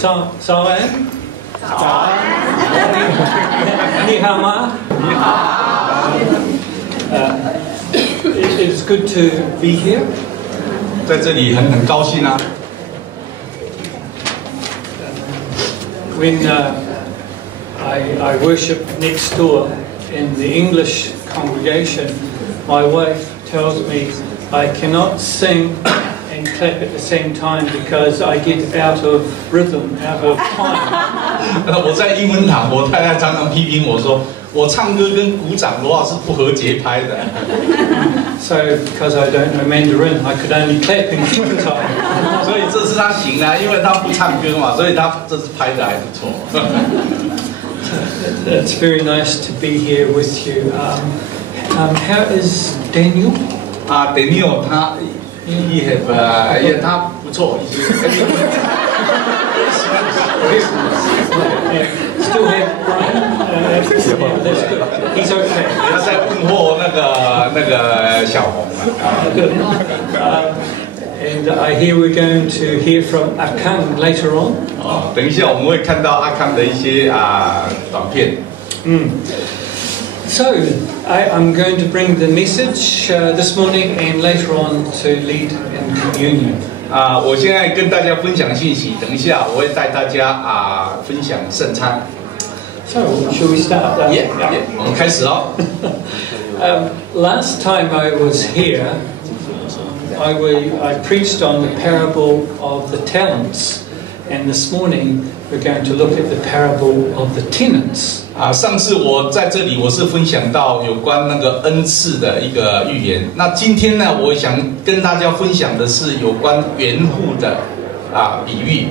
早安。早安。你好吗？你好。It is good to be here. 在这里很高兴啊。When I worship next door in the English congregation, my wife tells me I cannot sing and clap at the same time because I get out of rhythm, out of time. 我在英文堂，我太太常常批评我说，我唱歌跟鼓掌的话是不合节拍的。So because I don't know Mandarin, I could only clap and keep the time. 所以这次他行啊，因为他不唱歌嘛，所以他这次拍的还不错。It's very nice to be here with you. How is Daniel? Daniel 他他不错。Still have Brian. That's good. He's okay. 他在问候那个小红。Good. And I hear we're going to hear from Akang later on. 等一下我们会看到阿康的一些短片。So I'm going to bring the message this morning and later on to lead in communion. 我现在跟大家分享信息，等一下我会带大家分享圣餐。So shall we start? Yeah. 我们开始喽。Last time I was here, I preached on the parable of the talents, and this morning we're going to look at the parable of the tenants. 上次我在这里我是分享到有关那个恩赐的一个预言。那今天呢，我想跟大家分享的是有关园户的比喻。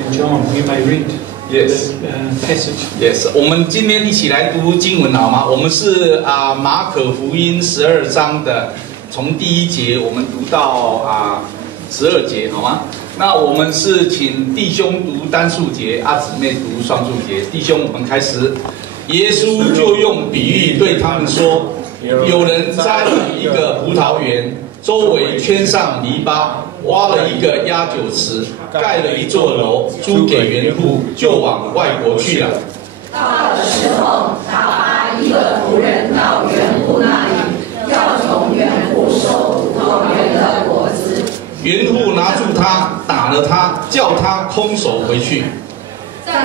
And John, you may read the passage. Yes. 我们今天一起来读经文好吗？我们是马可福音12章的，从第1节我们读到12节好吗？那我们是请弟兄读单数节，姊妹读双数节。弟兄，我们开始。耶稣就用比喻对他们说：有人栽了一个葡萄园，周围圈上篱笆，挖了一个压酒池，盖了一座楼，租给园户，就往外国去了。到了时候，打发一个仆人到园户那里，要从园户收葡萄园的果子。园户拿住他，打了他，叫他空手回去。再打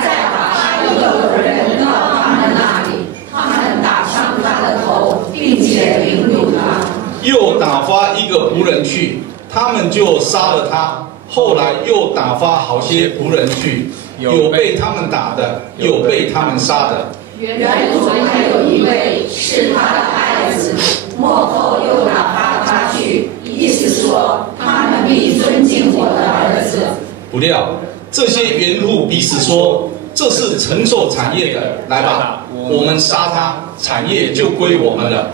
发一个仆人到他们那里，他们打伤他的头，并且凌辱他。又打发一个仆人去，他们就杀了他。后来又打发好些仆人去，有被他们打的，有被他们杀的。园户还有一位是他的爱子，末后又打发他去，意思说他们必尊敬我的儿子。不料这些园户彼此说：“这是承受产业的，来吧，我们杀他，产业就归我们了。”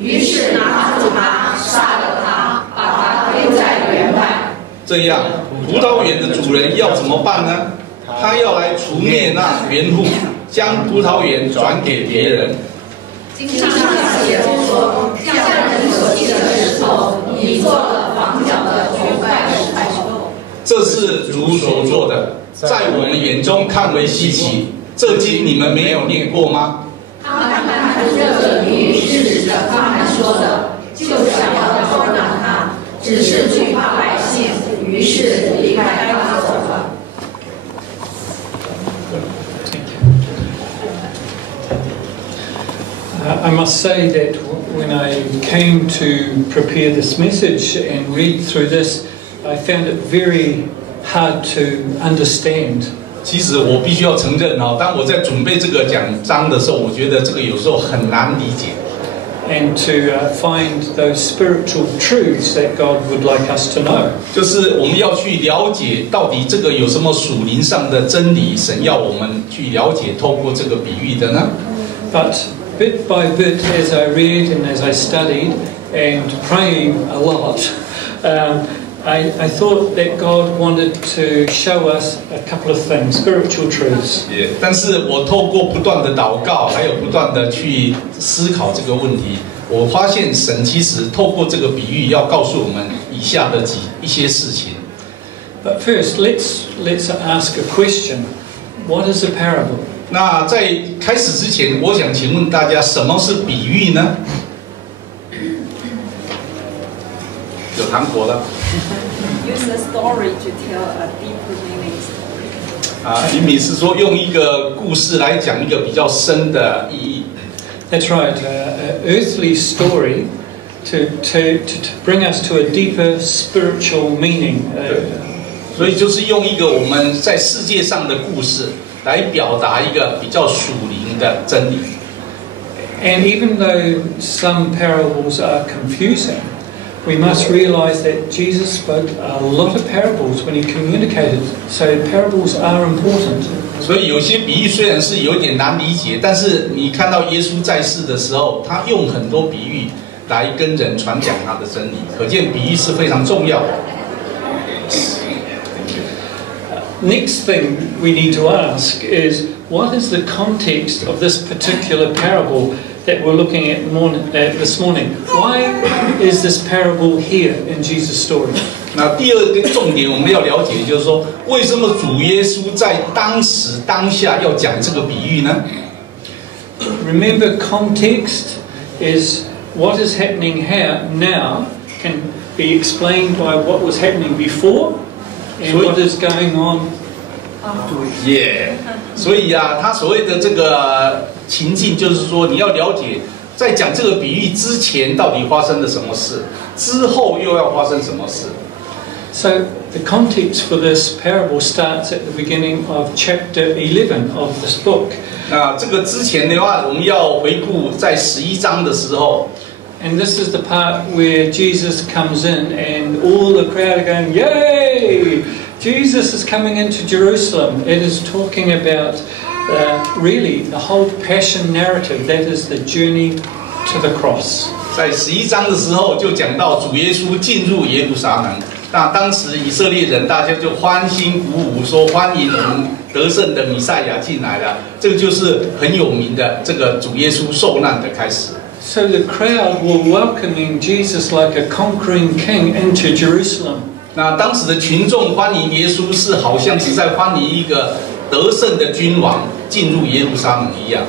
于是拿住他，杀了他，把他丢在园外。这样，葡萄园的主人要怎么办呢？他要来除灭那园户，将葡萄园转给别人。经上写着说：“匠人所砌的石头，你做了房角的头盖石头。”这是主所做的，在我们眼中看为稀奇。这经你们没有念过吗？他们看这个比喻是指着他们说的，就想要捉拿他，只是惧怕百姓，于是离开他走了。I must say that when I came to prepare this message and read through this, I found it very hard to understand. 其实我必须要承认当我在准备这个讲章的时候，我觉得这个有时候很难理解。And to find those spiritual truths that God would like us to know. 就是我们要去了解到底这个有什么属灵上的真理，神要我们去了解，透过这个比喻的呢？ But bit by bit, as I read and as I studied and praying a lot, I thought that God wanted to show us a couple of things, spiritual truths. 但是我透过不断的祷告，还有不断的去思考这个问题，我发现神其实透过这个比喻要告诉我们以下的一些事情。But first, let's ask a question. What is a parable? 那在开始之前，我想请问大家，什么是比喻呢？有糖果了。Use a story to tell a deeper meaning story. 吉米是说用一个故事来讲一个比较深的意义。That's right. An earthly story to bring us to a deeper spiritual meaning. 所以就是用一个我们在世界上的故事来表达一个比较属灵的真理。And even though some parables are confusing, we must realize that Jesus spoke a lot of parables when he communicated. So parables are important. 所以有些比喻虽然是有点难理解，但是你看到耶稣在世的时候，他用很多比喻来跟人传讲他的真理，可见比喻是非常重要的。Next thing we need to ask is, what is the context of this particular parable that we're looking at this morning? Why is this parable here in Jesus' story? 那第二个重点我们要了解，就是说，为什么主耶稣在当时当下要讲这个比喻呢？ Remember, context is what is happening here now can be explained by what was happening before and what is going on afterwards. Yeah. 所以啊，他所谓的这个情境，就是说你要了解，在讲这个比喻之前到底发生了什么事，之后又要发生什么事。So the context for this parable starts at the beginning of chapter 11 of this book. 那这个之前的话，我们要回顾在11章的时候。And this is the part where Jesus comes in and all the crowd are going, "Yay! Jesus is coming into Jerusalem." It is talking about really the whole passion narrative, that is the journey to the cross. 在11章的时候就讲到主耶稣进入耶路撒冷，那当时以色列人大家就欢欣鼓舞，说欢迎我们得胜的弥赛亚进来了。这个就是很有名的这个主耶稣受难的开始。So the crowd were welcoming Jesus like a conquering king into Jerusalem. 那当时的群众欢迎耶稣，是好像是在欢迎一个得胜的君王进入耶路撒冷一样。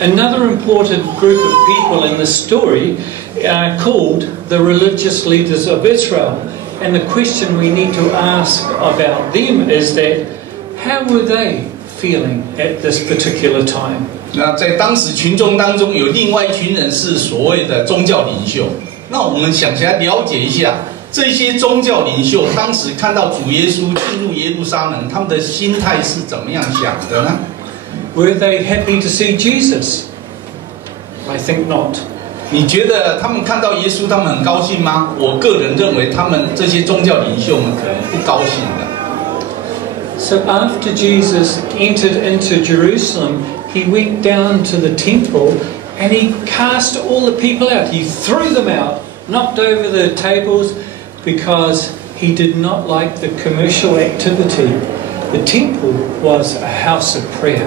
Another important group of people in this story are called the religious leaders of Israel. And the question we need to ask about them is that, how were they feeling at this particular time? 那在当时群众当中有另外一群人是所谓的宗教领袖。那我们想起来了解一下，这些宗教领袖当时看到主耶稣进入耶路撒冷，他们的心态是怎么样想的呢？ Were they happy to see Jesus? I think not. 你觉得他们看到耶稣，他们很高兴吗？我个人认为，他们这些宗教领袖们可能不高兴的。So after Jesus entered into Jerusalem, he went down to the temple and he cast all the people out. He threw them out, knocked over the tables, because he did not like the commercial activity. The temple was a house of prayer.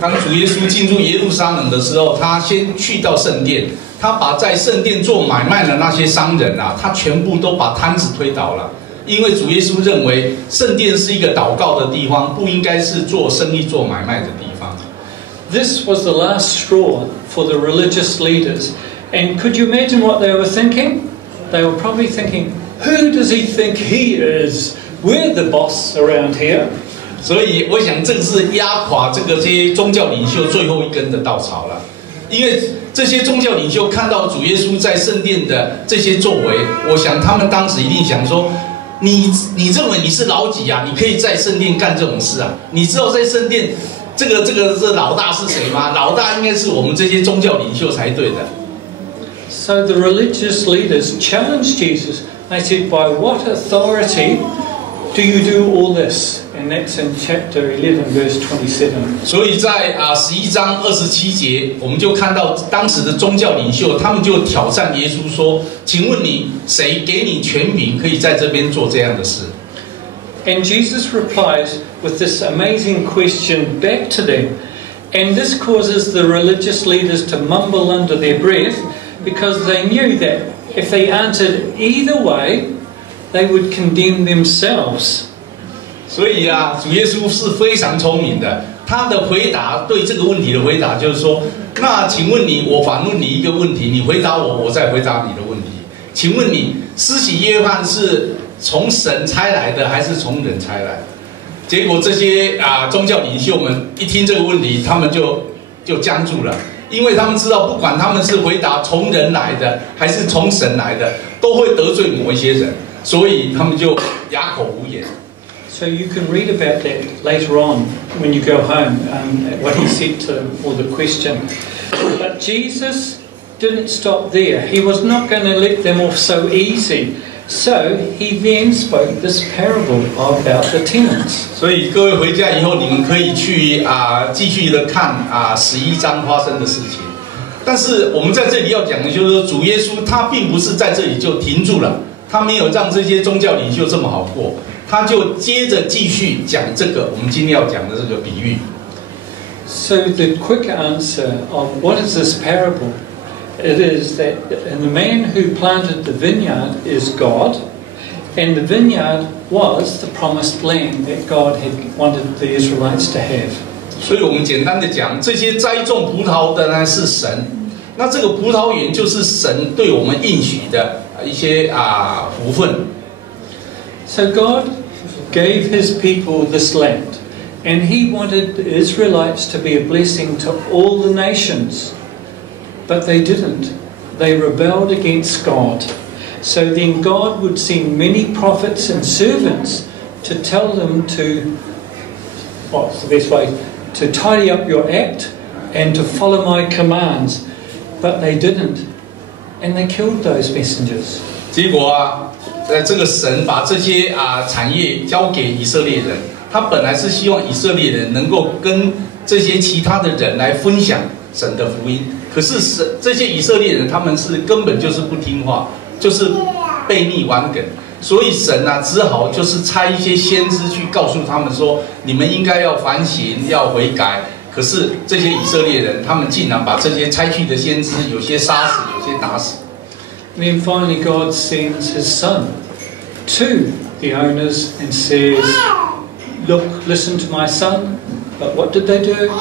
当主耶稣进入耶路撒冷的时候，他先去到圣殿，他把在圣殿做买卖的那些商人啊，他全部都把摊子推倒了。因为主耶稣认为圣殿是一个祷告的地方，不应该是做生意、做买卖的地方。This was the last straw for the religious leaders. And could you imagine what they were thinking? They were probably thinking, who does he think he is? We're the boss around here. 所以我想这是压垮这些宗教领袖最后一根的稻草了。因为这些宗教领袖看到主耶稣在圣殿的这些作为，我想他们当时一定想说，你认为你是老几啊？你可以在圣殿干这种事啊？你知道在圣殿这老大是谁吗？老大应该是我们这些宗教领袖才对的。So the religious leaders challenged Jesus. They said, by what authority do you do all this? And that's in chapter 11, verse 27. 所以在11章27节，我们就看到当时的宗教领袖，他们就挑战耶稣说：“请问你谁给你权柄，可以在这边做这样的事？” And Jesus replies with this amazing question back to them. And this causes the religious leaders to mumble under their breath, because they knew that if they answered either way, they would condemn themselves 所以啊，主耶稣是非常聪明的。他的回答对这个问题的回答就是说：那请问你，我反问你一个问题，你回答我，我再回答你的问题。请问你，施洗约翰是从神差来的，还是从人差来的？结果这些宗教领袖们一听这个问题，他们就僵住了，因为他们知道，不管他们是回答从人来的，还是从神来的，都会得罪某一些人，所以他们就哑口无言。So you can read about that later on when you go home, what he said to them, or the question. But Jesus didn't stop there. He was not going to let them off so easy. So he then spoke this parable about the tenants. 所以各位回家以后，你们可以去继续的看11章发生的事情。但是我们在这里要讲的就是说，主耶稣他并不是在这里就停住了，他没有让这些宗教领袖这么好过。他就接着继续讲这个我们今天要讲的这个比喻。So the quick answer of what is this parable? It is that the man who planted the vineyard is God, and the vineyard was the promised land that God had wanted the Israelites to have. 所以我们简单的讲，这些栽种葡萄的呢是神，那这个葡萄园就是神对我们应许的一些福分。So God gave his people this land, and he wanted the Israelites to be a blessing to all the nations. But they didn't. They rebelled against God. So then God would send many prophets and servants to tell them to, what's the best way, to tidy up your act and to follow my commands. But they didn't. And they killed those messengers. 结果这个神把这些产业交给以色列人，他本来是希望以色列人能够跟这些其他的人来分享神的福音。可是这些以色列人他们是根本就是不听话，就是悖逆顽梗，所以神只好就是差一些先知去告诉他们说，你们应该要反省，要悔改。可是这些以色列人，他们竟然把这些差去的先知，有些杀死，有些打死。And then finally God sends his son to the owners and says, look, listen to my son. But what did they do?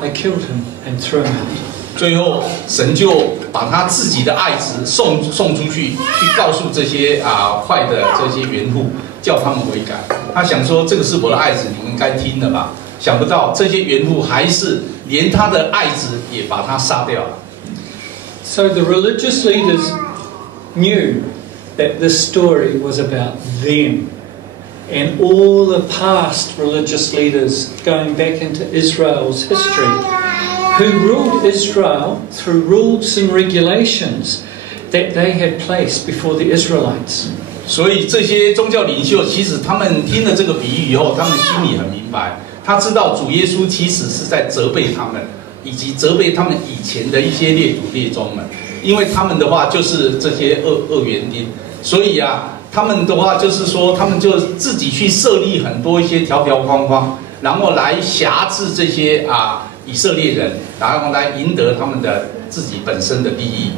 They killed him and threw him out. 最后，神就把他自己的爱子送出去，去告诉这些坏的这些园户，叫他们悔改。他想说，这个是我的爱子，你们该听的吧？想不到这些园户还是连他的爱子也把他杀掉了。So the religious leaders knew that this story was about them, and all the past religious leaders going back into Israel's history, who ruled Israel through rules and regulations that they had placed before the Israelites. 所以这些宗教领袖其实他们听了这个比喻以后，他们心里很明白，他知道主耶稣其实是在责备他们，以及责备他们以前的一些列祖列宗们，因为他们的话就是这些恶园丁，所以他们的话就是说，他们就自己去设立很多一些条条框框，然后来辖制这些以色列人，然后来赢得他们的自己本身的利益。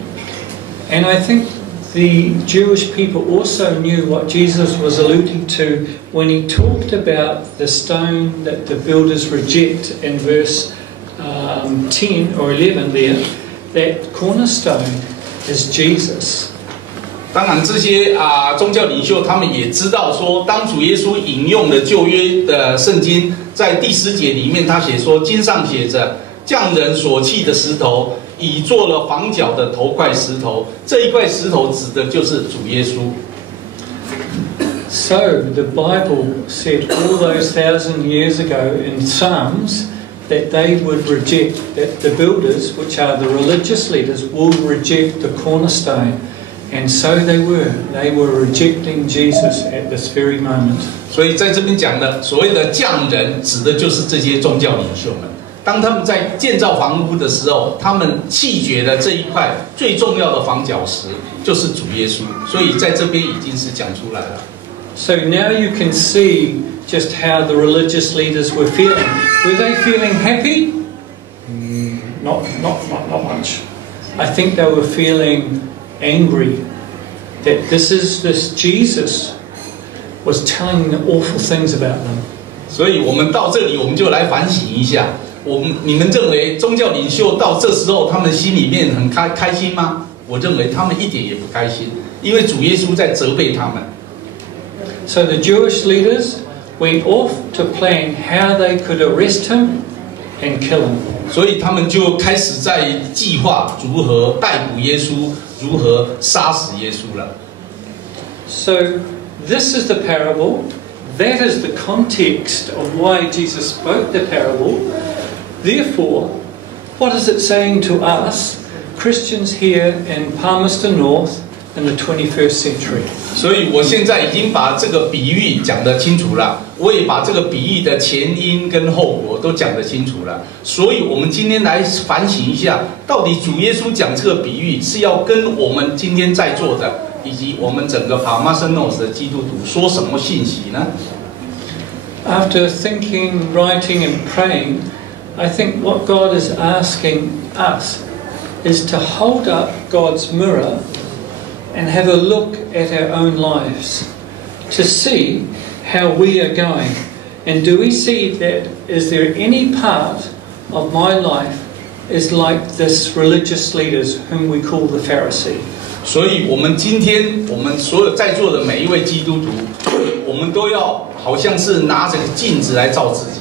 And I think the Jewish people also knew what Jesus was alluding to when he talked about the stone that the builders reject in verse 10 or 11 there, that cornerstone is Jesus. 当然，这些宗教领袖他们也知道说，当主耶稣引用的旧约的圣经，在第10节里面，他写说，经上写着，匠人所弃的石头，已做了房角的头块石头。这一块石头指的就是主耶稣。So the Bible said all those 1,000 years ago in Psalms that they would reject, that the builders, which are the religious leaders, will reject the cornerstone. And so they were rejecting Jesus at this very moment. 所以在这边讲的所谓的匠人，指的就是这些宗教领袖们。当他们在建造房屋的时候，他们弃绝了这一块最重要的房角石，就是主耶稣。所以在这边已经是讲出来了。So now you can see just how the religious leaders were feeling. Were they feeling happy? Not much. I think they were feeling angry that this Jesus was telling them awful things about them. 所以我们到这里，我们就来反省一下。你们认为宗教领袖到这时候，他们心里面很开心吗？我认为他们一点也不开心，因为主耶稣在责备他们。So the Jewish leaders went off to plan how they could arrest him and kill him. 所以他们就开始在计划如何逮捕耶稣，如何杀死耶稣了。So this is the parable. That is the context of why Jesus spoke the parable. Therefore, what is it saying to us, Christians here in Palmerston North in the 21st century? 所以我现在已经把这个比喻讲得清楚了，我也把这个比喻的前因跟后果都讲得清楚了。所以我们今天来反省一下，到底主耶稣讲这个比喻是要跟我们今天在座的，以及我们整个 Palmerston North 的基督徒说什么信息呢？ After thinking, writing, and praying, I think what God is asking us is to hold up God's mirror and have a look at our own lives to see how we are going. And do we see that, is there any part of my life is like this religious leaders whom we call the Pharisee? 所以我们今天我们所有在座的每一位基督徒，我们都要好像是拿着个镜子来照自己，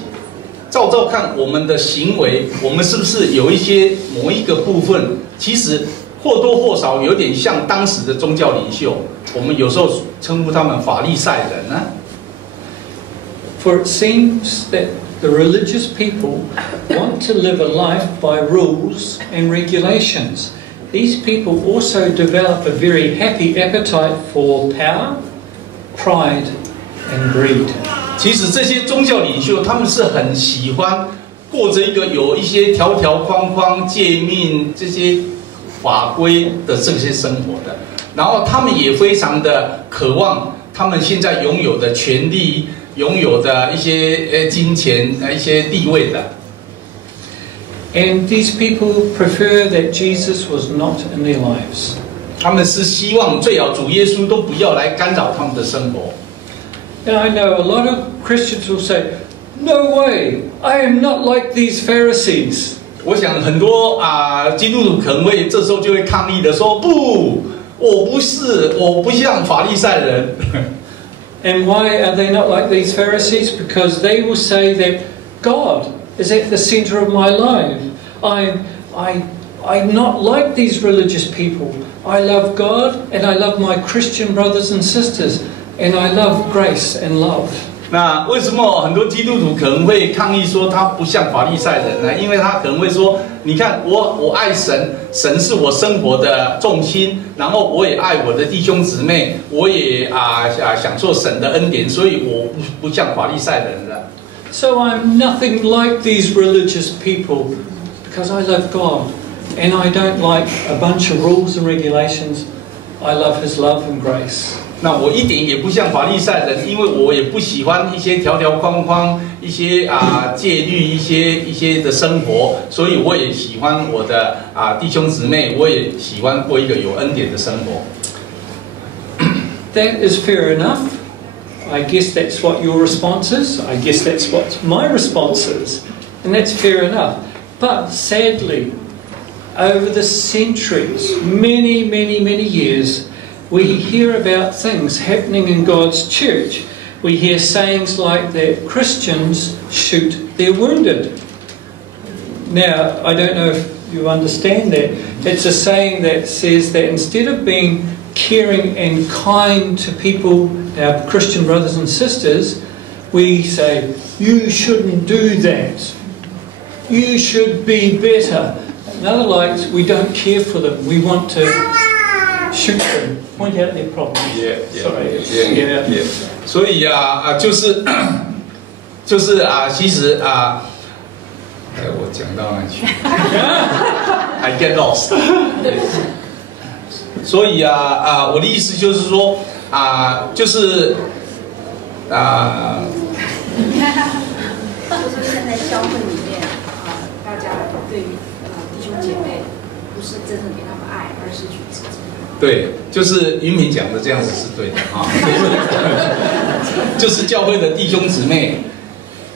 照照看我们的行为，我们是不是有一些某一个部分，其实或多或少有点像当时的宗教领袖，我们有时候称呼他们法利赛人呢。For it seems that the religious people want to live a life by rules and regulations. These people also develop a very happy appetite for power, pride, and greed. 其实这些宗教领袖，他们是很喜欢过着一个有一些条条框框、诫命这些法规的这些生活的，然后他们也非常的渴望他们现在拥有的权利、拥有的一些金钱、一些地位的。And these people prefer that Jesus was not in their lives. 他们是希望最好主耶稣都不要来干扰他们的生活。And I know a lot of Christians will say, "No way! I am not like these Pharisees." 我想很多基督徒可能会这时候就会抗议的说：“不，我不是，我不像法利赛人。” And why are they not like these Pharisees? Because they will say that God is at the center of my life. I'm not like these religious people. I love God and I love my Christian brothers and sisters and I love grace and love. 那为什么很多基督徒可能会抗议说他不像法利赛人呢？因为他可能会说：“你看我爱神，神是我生活的重心，然后我也爱我的弟兄姊妹，我也享受神的恩典，所以我不像法利赛人了。” So I'm nothing like these religious people because I love God and I don't like a bunch of rules and regulations. I love His love and grace. 那我一点也不像法利赛人，因为我也不喜欢一些条条框框、一些戒律、一些的生活，所以我也喜欢我的弟兄姊妹，我也喜欢过一个有恩典的生活。That is fair enough. I guess that's what your response is. I guess that's what my response is. And that's fair enough. But sadly, over the centuries, many, many, many years, we hear about things happening in God's church. We hear sayings like that Christians shoot their wounded. Now, I don't know if you understand that. It's a saying that says that instead of being caring and kind to people, our Christian brothers and sisters, we say, you shouldn't do that. You should be better. In other words, we don't care for them. We want to shoot them, point out their problems. Sorry. Yeah. 所以就是其实我讲到哪去？I get lost 所以我的意思就是说就是现在教会里面大家对于弟兄姐妹不是真正给他们爱，而是去指责。对，就是云平讲的这样子是对的就是教会的弟兄姊妹。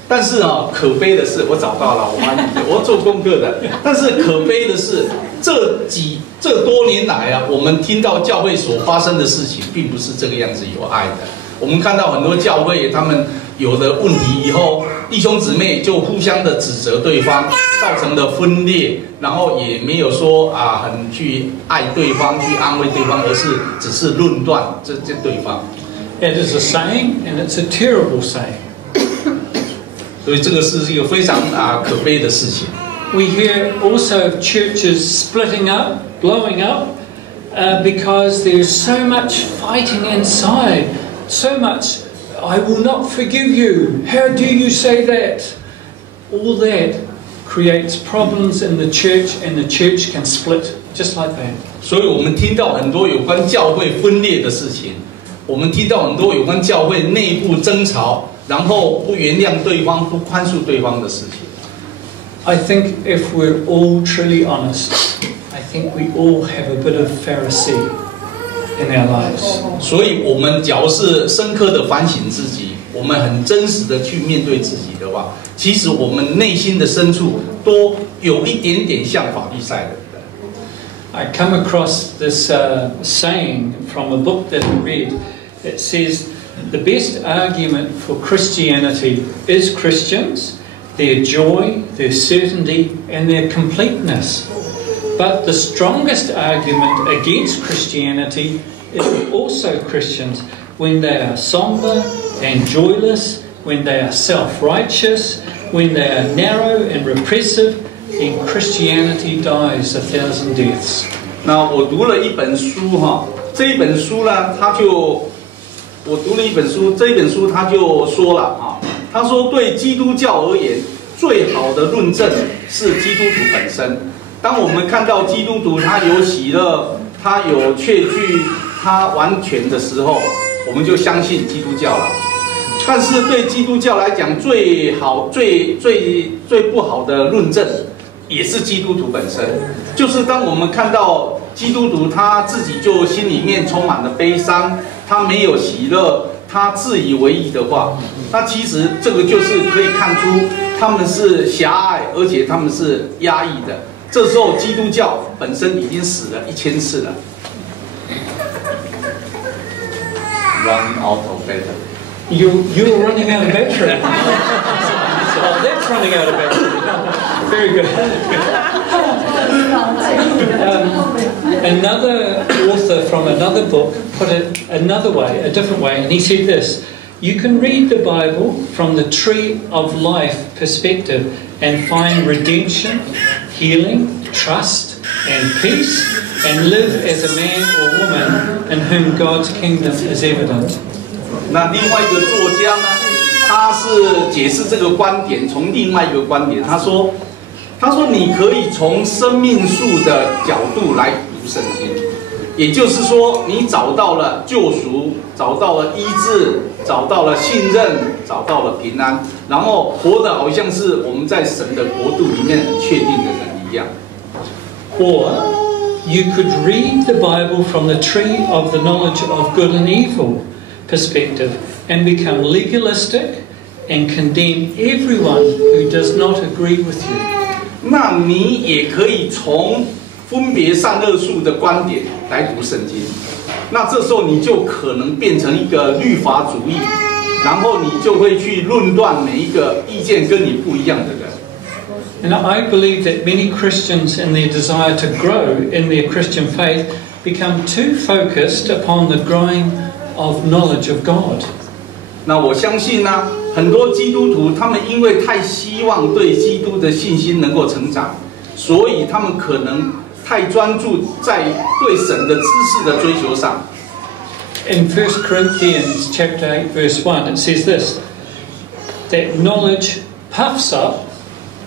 但是可悲的是，我找到了，我做功课的。但是可悲的是，这多年来啊，我们听到教会所发生的事情，并不是这个样子有爱的。我们看到很多教会，他们有了问题以后，弟兄姊妹就互相的指责对方，造成了分裂，然后也没有说很去爱对方，去安慰对方，而是只是论断这对方。It is a saying, and it's a terrible saying. 所以这个是一个非常可悲的事情。We hear also of churches splitting up, blowing up, because there's so much fighting inside, so much, I will not forgive you, how do you say that? All that creates problems in the church, and the church can split just like that. 所以我们听到很多有关教会分裂的事情，我们听到很多有关教会内部争吵，然后不原谅对方、不宽恕对方的事情。I think if we're all truly honest, I think we all have a bit of Pharisee in our lives. 所以，我们假如是深刻的反省自己，我们很真实的去面对自己的话，其实我们内心的深处都有一点点像法利赛人的。I come across this saying from a book that I read. It says, the best argument for Christianity is Christians, their joy, their certainty, and their completeness. But the strongest argument against Christianity is also Christians when they are somber and joyless, when they are self-righteous, when they are narrow and repressive, then Christianity dies 1,000 deaths. 那我读了一本书这一本书呢，我读了一本书，这一本书他就说了他说对基督教而言，最好的论证是基督徒本身。当我们看到基督徒他有喜乐，他有确据，他完全的时候，我们就相信基督教了。但是对基督教来讲，最不好的论证也是基督徒本身，就是当我们看到基督徒他自己就心里面充满了悲伤，他没有喜乐，他自以为意的话，那其实这个就是可以看出他们是狭隘，而且他们是压抑的。这时候基督教本身已经死了1000次了。Run out of battery. You're running out of battery. Oh, that's running out of battery. Very good. Another author from another book put it another way, a different way, and he said this: you can read the Bible from the tree of life perspective and find redemption, healing, trust, and peace, and live as a man or woman in whom God's kingdom is evident. 那另外一个作家呢，他是解释这个观点，从另外一个观点，他说你可以从生命树的角度来读圣经，也就是说，你找到了救赎，找到了医治，找到了信任，找到了平安，然后活得好像是我们在神的国度里面很确定的人一样。Or you could read the Bible from the tree of the knowledge of good and evil perspective and become legalistic and condemn everyone who does not agree with you. 那你也可以从分别善恶树的观点来读圣经，那这时候你就可能变成一个律法主义，然后你就会去论断每一个意见跟你不一样的人。And I believe that many Christians in their desire to grow in their Christian faith become too focused upon the growing of knowledge of God. 那我相信呢，很多基督徒他们因为太希望对基督的信心能够成长，所以他们可能太专注在对神的知识的追求上。In 1 Corinthians chapter 8 verse 1 it says this, that knowledge puffs up,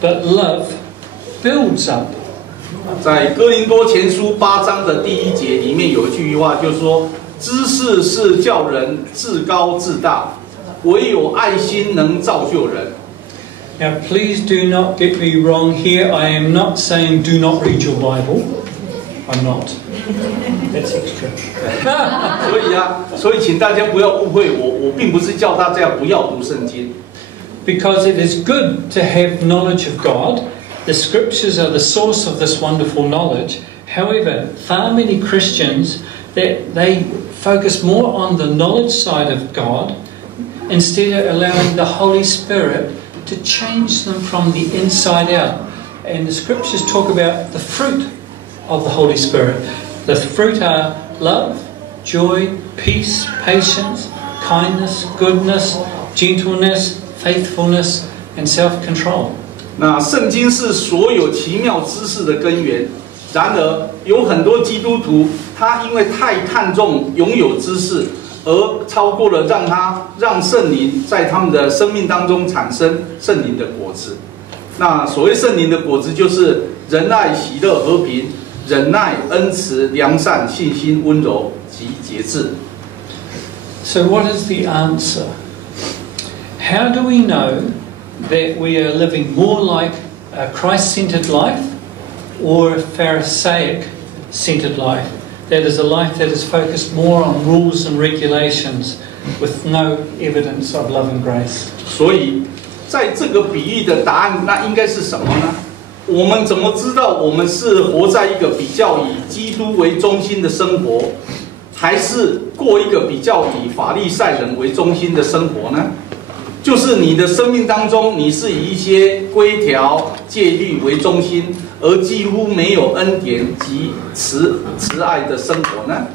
but love builds up. 在哥林多前书8章的第1节里面有一句话，就是说，知识是叫人自高自大，唯有爱心能造就人。Now please do not get me wrong here. I am not saying do not read your Bible. I'm not. That's extra. 所以请大家不要误会我并不是叫大家不要读圣经。Because it is good to have knowledge of God. The scriptures are the source of this wonderful knowledge. However, far many Christians that they focus more on the knowledge side of God instead of allowing the Holy Spirit to change them from the inside out. And the scriptures talk about the fruit of the Holy Spirit. The fruit are love, joy, peace, patience, kindness, goodness, gentleness, faithfulness, and self-control. 那圣经是所有奇妙知识的根源。然而，有很多基督徒，他因为太看重拥有知识，而超过了让圣灵在他们的生命当中产生圣灵的果子。那所谓圣灵的果子，就是仁爱、喜乐、和平、忍耐、恩慈、良善、信心、温柔及节制。So what is the answer? How do we know that we are living more like a Christ-centered life or a Pharisaic-centered life? That is a life that is focused more on rules and regulations with no evidence of love and grace. 所以，在这个比喻的答案，那应该是什么呢？我们怎么知道我们是活在一个比较以基督为中心的生活，还是过一个比较以法利赛人为中心的生活呢？就是你的生命当中，你是以一些规条戒律为中心，而几乎没有恩典及慈爱的生活呢？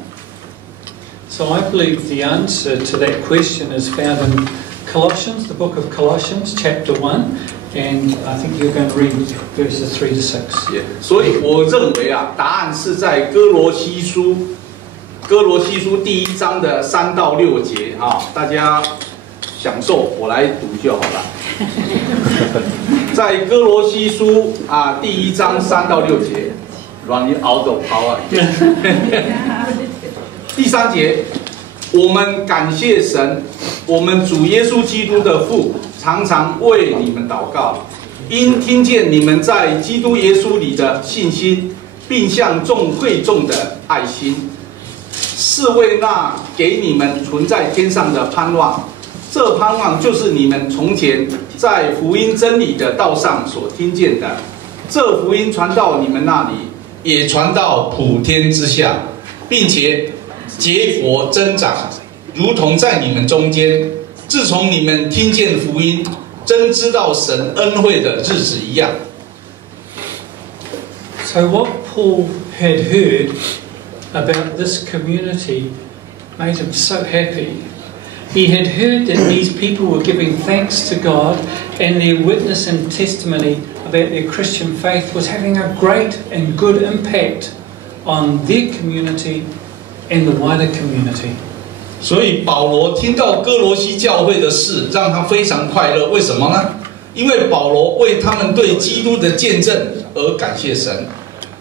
So I believe the answer to that question is found in Colossians, the book of Colossians, chapter 1, and I think you're going to read verses 3 to 6. 所以我认为啊，答案是在哥罗西书第1章的3到6节啊，大家享受，我来读就好了。在哥罗西书第1章3到6节 ，running out of power 第3节，我们感谢神，我们主耶稣基督的父，常常为你们祷告，因听见你们在基督耶稣里的信心，并向众贵重的爱心，是为那给你们存在天上的盼望。这盼望就是你们从前在福音真理的道上所听见的，这福音传到你们那里，也传到普天之下，并且结果增长，如同在你们中间。自从你们听见福音，真知道神恩惠的日子一样。So what Paul had heard about this community made him so happy. He had heard that these people were giving thanks to God, and their witness and testimony about their Christian faith was having a great and good impact on their community and the wider community. 所以保罗听到哥罗西教会的事，让他非常快乐。为什么呢？因为保罗为他们对基督的见证而感谢神。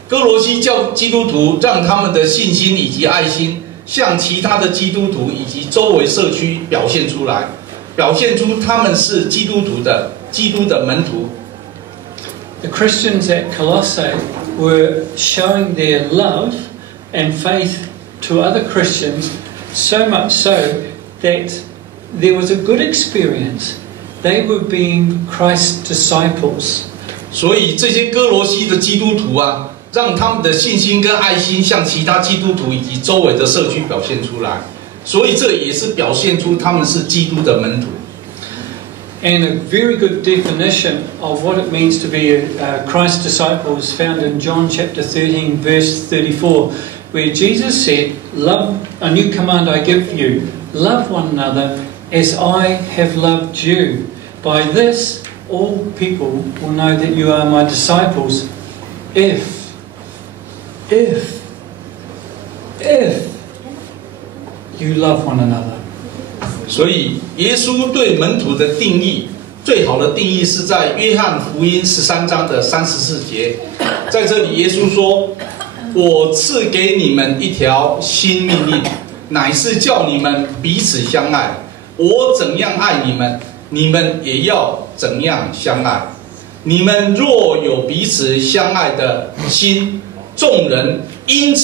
哥罗西基督徒让他们的信心以及爱心向其他的基督徒以及周围社区表现出来，表现出他们是基督的门徒。The Christians at Colossae were showing their love and faith to other Christians, so much so that there was a good experience. They were being Christ's disciples. 所以这些哥罗西的基督徒啊，让他们的信心跟爱心向其他基督徒以及周围的社区表现出来，所以这也是表现出他们是基督的门徒。And a very good definition of what it means to be a Christ's disciple is found in John chapter 13, verse 34, where Jesus said, "Love, a new command I give you, love one another as I have loved you. By this, all people will know that you are my disciples, if you love one another." 所以耶稣对门徒的定义，最好的定义是在约翰福音13章的34节，在这里耶稣说：“我赐给你们一条新命令，乃是叫你们彼此相爱。我怎样爱你们，你们也要怎样相爱。你们若有彼此相爱的心，众人因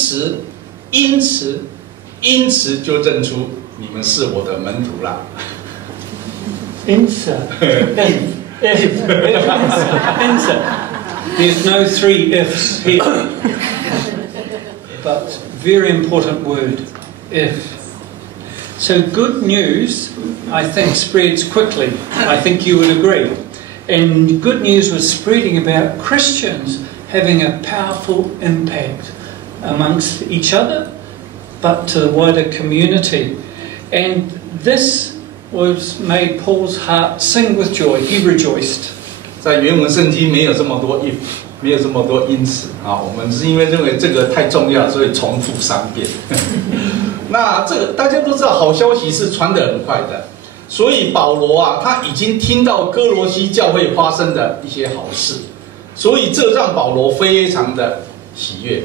此就认出你们是我的门徒了。Insert. There's no three ifs here. But very important word, if. So good news, I think, spreads quickly. I think you would agree. And good news was spreading about Christians having a powerful impact amongst each other, but to the wider community. And this was made Paul's heart sing with joy. He rejoiced. 在原文圣经没有这么多 if， 没有这么多因此啊，我们是因为认为这个太重要，所以重复3遍。那这个大家都知道，好消息是传得很快的，所以保罗啊，他已经听到哥罗西教会发生的一些好事，所以这让保罗非常的喜悦。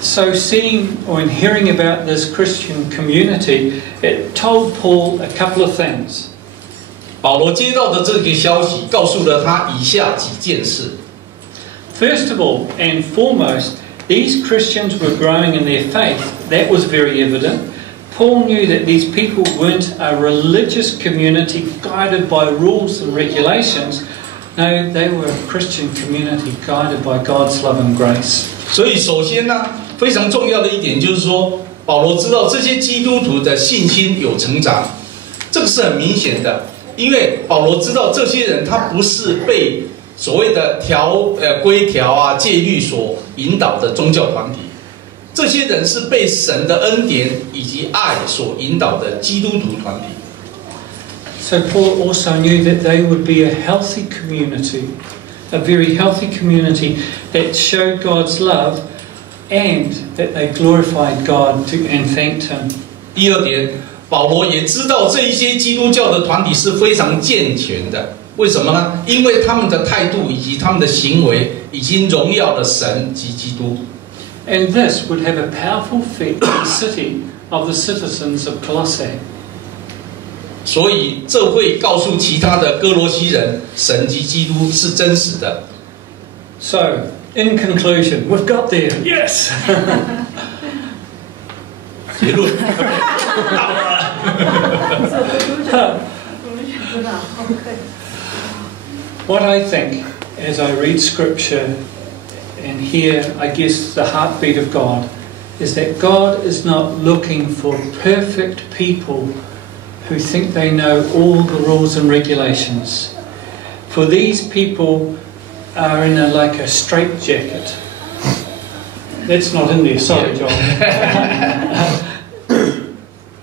So seeing or hearing about this Christian community, it told Paul a couple of things. 保罗接到的这个消息，告诉了他以下几件事。First of all and foremost, these Christians were growing in their faith. That was very evident. Paul knew that these people weren't a religious community guided by rules and regulations. No, they were a Christian community guided by God's love and grace. 所以首先呢，非常重要的一点就是说，保罗知道这些基督徒的信心有成长，这个是很明显的。因为保罗知道这些人他不是被所谓的规条啊、戒律所引导的宗教团体，这些人是被神的恩典以及爱所引导的基督徒团体。So Paul also knew that they would be a healthy community, a very healthy community that showed God's love and that they glorified God and thanked Him. 第二点，保罗也知道这一些基督教的团体是非常健全的，为什么呢？因为他们的态度以及他们的行为已经荣耀了神及基督。And this would have a powerful effect on the city of the citizens of Colossae. 所以这会告诉其他的哥罗西人，神及基督是真实的。So, in conclusion, we've got there. Yes. 结论。What I think as I read Scripture and hear, I guess, the heartbeat of God, is that God is not looking for perfect people who think they know all the rules and regulations. For these people are in like a straitjacket. That's not in there, sorry, John.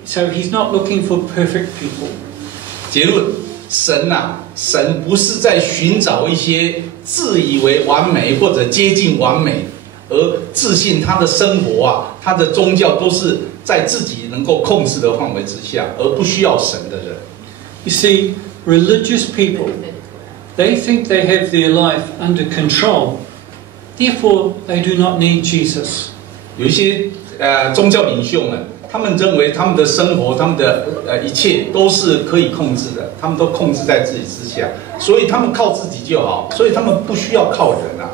So he's not looking for perfect people. 结论，神不是在寻找一些自以为完美或者接近完美，而自信他的生活啊，他的宗教都是在自己能够控制的范围之下，而不需要神的人。You see, religious people, they think they have their life under control. Therefore, they do not need Jesus. 有一些宗教领袖们，他们认为他们的生活、他们的一切都是可以控制的，他们都控制在自己之下，所以他们靠自己就好，所以他们不需要靠人啊。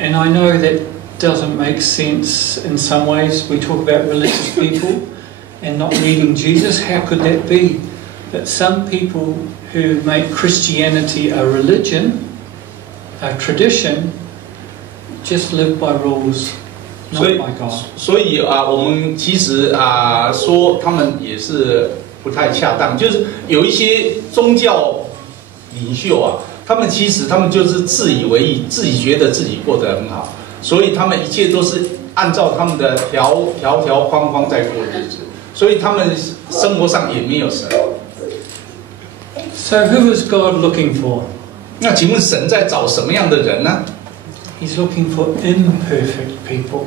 And I know that doesn't make sense in some ways. We talk about religious people and not needing Jesus. How could that be? But some people who make Christianity a religion, a tradition, just live by rules, not by God. 所以我们其实说他们也是不太恰当，就是有一些宗教领袖啊，他们就是自以为意，自己觉得自己过得很好，所以他们一切都是按照他们的条框在过日子，所以他们生活上也没有神。So who is God looking for? 那请问神在找什么样的人呢？ He's looking for imperfect people.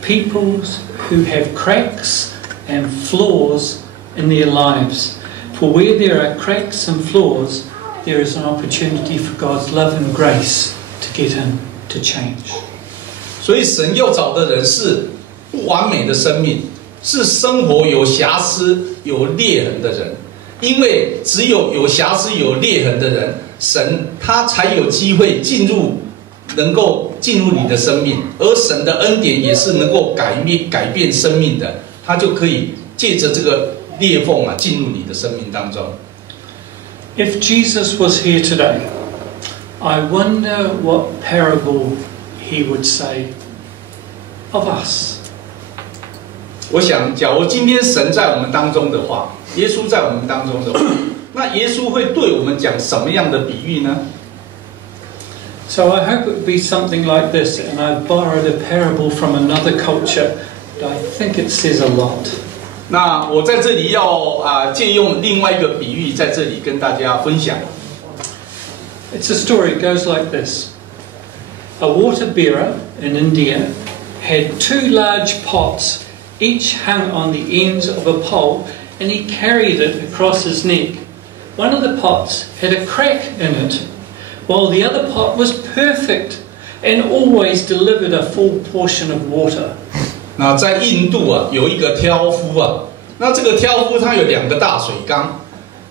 People who have cracks and flaws in their lives. For where there are cracks and flaws, there is an opportunity for God's love and grace to get in, to change. 所以神要找的人是不完美的生命，是生活有瑕疵、有裂痕的人。因为只有瑕疵、有裂痕的人，神他才有机会进入能够进入你的生命，而神的恩典也是能够改变生命的，它就可以借着这个裂缝啊进入你的生命当中。If Jesus was here today, I wonder what parable he would say of us. 我想，假如今天神在我们当中的话，耶稣在我们当中的话，那耶稣会对我们讲什么样的比喻呢？ So I hope it would be something like this, and I've borrowed a parable from another culture, but I think it says a lot. 那我在这里要借用另外一个比喻，在这里跟大家分享。It's a story. It goes like this. A water bearer in India had 2 large pots, each hung on the ends of a pole, and he carried it across his neck. One of the pots had a crack in it, while the other pot was perfect and always delivered a full portion of water. 那在印度啊，有一个挑夫啊，那这个挑夫他有2个大水缸，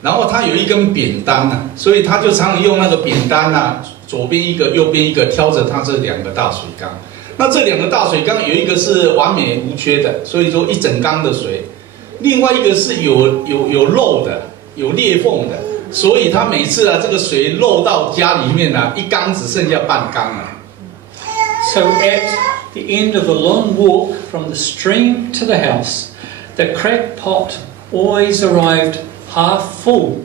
然后他有一根扁担啊，所以他就常常用那个扁担啊，左边一个，右边一个，挑着他这2个大水缸。那这2个大水缸有一个是完美无缺的，所以说一整缸的水；另外一个是有漏的，有裂缝的，所以他每次啊，这个水漏到家里面啊，一缸只剩下半缸了。So at the end of a long walk from the stream to the house, the cracked pot always arrived half full.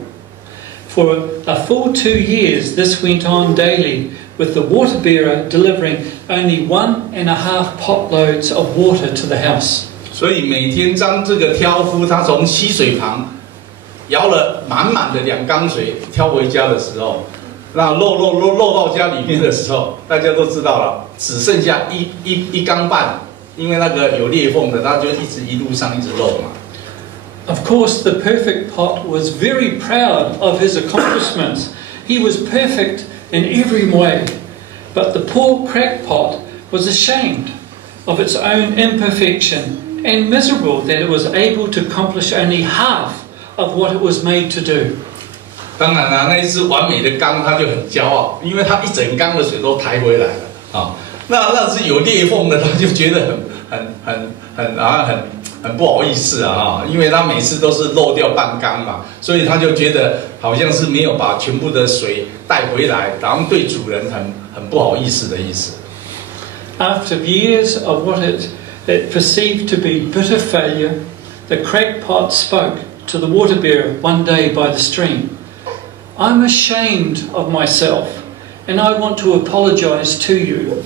For a full 2 years, this went on daily, with the water bearer delivering only 1.5 potloads of water to the house. 所以每天当这个挑夫他从溪水旁舀了满满的2缸水挑回家的时候，那漏到家里面的时候，大家都知道了，只剩下一缸半，因为那个有裂缝的，它就一路上一直漏嘛。Of course, the perfect pot was very proud of his accomplishments. He was perfect in every way. But the poor cracked pot was ashamed of its own imperfection and miserable that it was able to accomplish only half of what it was made to do. 当然啦，那一只完美的缸，他就很骄傲，因为他一整缸的水都抬回来了啊。那只有裂缝的，他就觉得很不好意思啊，因为他每次都是漏掉半缸嘛，所以他就觉得好像是没有把全部的水带回来，然后对主人很不好意思的意思。After years of what it perceived to be bitter failure, the cracked pot spoke to the water bearer one day by the stream. I'm ashamed of myself, and I want to apologize to you.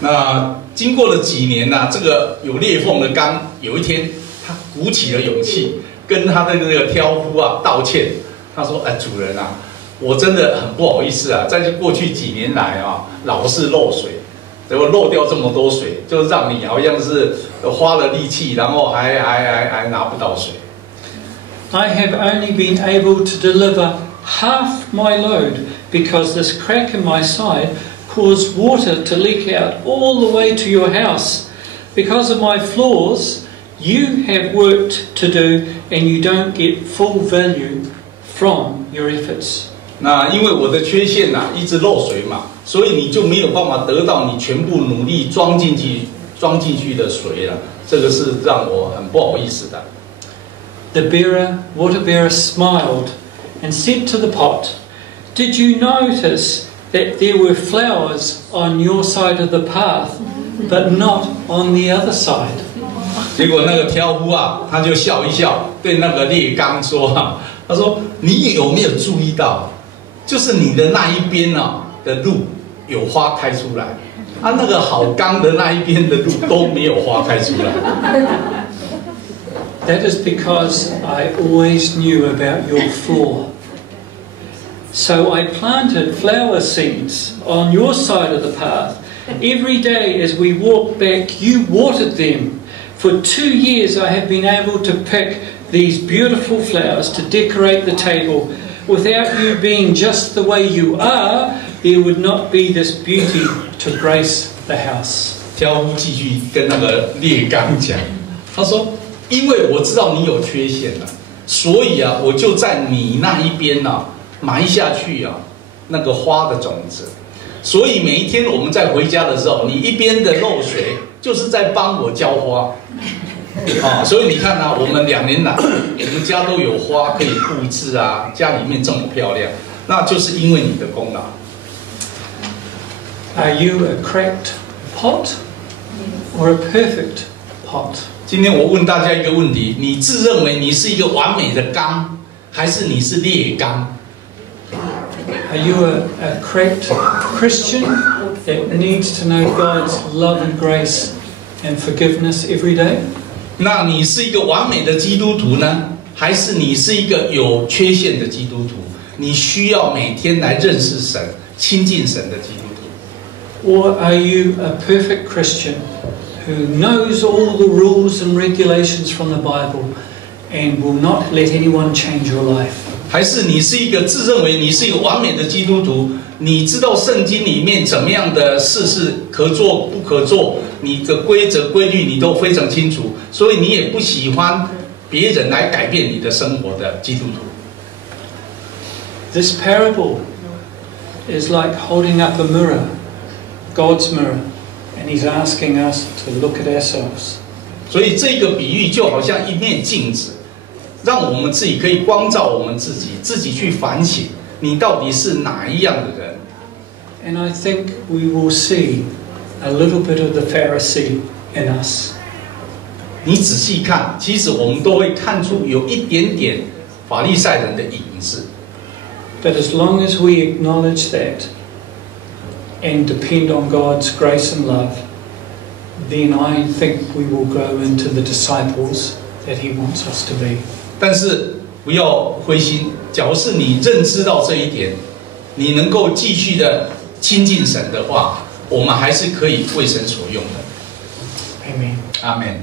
那经过了几年啊，这个有裂缝的缸，有一天他鼓起了勇气，跟他的那个挑夫啊道歉。他说：“哎，主人啊，我真的很不好意思啊，在过去几年来啊，老是漏水，结果漏掉这么多水，就让你好像是花了力气，然后还拿不到水。” I have only been able to deliver half my load because this crack in my side caused water to leak out all the way to your house. Because of my flaws, you have work to do and you don't get full value from your efforts. 那因为我的缺陷呐，一直漏水嘛，所以你就没有办法得到你全部努力装进去的水了。这个是让我很不好意思的。The water bearer smiled and said to the pot, "Did you notice that there were flowers on your side of the path, but not on the other side?" 结果那个挑夫啊，他就笑一笑，对那个裂缸说啊，他说：“你有没有注意到，就是你的那一边啊的路有花开出来，啊那个好缸的那一边的路都没有花开出来。” That is because I always knew about your flaw. So I planted flower seeds on your side of the path. Every day as we walked back, you watered them. For 2 years I have been able to pick these beautiful flowers to decorate the table. Without you being just the way you are, there would not be this beauty to grace the house. 挑夫继续跟那个裂缸讲，他说：“因为我知道你有缺陷了，所以啊，我就在你那一边啊埋下去啊那个花的种子。所以每一天我们在回家的时候，你一边的漏水，就是在帮我浇花。啊，所以你看啊，我们2年来，我们家都有花可以布置啊，家里面这么漂亮，那就是因为你的功劳。Are you a cracked pot or a perfect pot? 今天我问大家一个问题：你自认为你是一个完美的缸，还是你是劣缸？ Are you a cracked Christian that needs to know God's love and grace and forgiveness every day? 那你是一个完美的基督徒呢，还是你是一个有缺陷的基督徒？你需要每天来认识神、亲近神的基督徒。 Or are you a perfect Christian who knows all the rules and regulations from the Bible and will not let anyone change your life? 还是你是一个自认为你是一个完美的基督徒，你知道圣经里面怎么样的事是可做不可做，你的规则规律你都非常清楚，所以你也不喜欢别人来改变你的生活的基督徒。 This parable is like holding up a mirror, God's mirror, and He's asking us to look at ourselves. 所以这个比喻就好像一面镜子，让我们自己可以光照我们自己，自己去反省，你到底是哪一样的人。 And I think we will see a little bit of the Pharisee in us. 你仔细看，其实我们都会看出有一点点法利赛人的影子。 But as long as we acknowledge that and depend on God's grace and love, then I think we will grow into the disciples that He wants us to be. 但是不要灰心，假如是你认知到这一点，你能够继续的亲近神的话，我们还是可以为神所用的。 Amen. 阿们。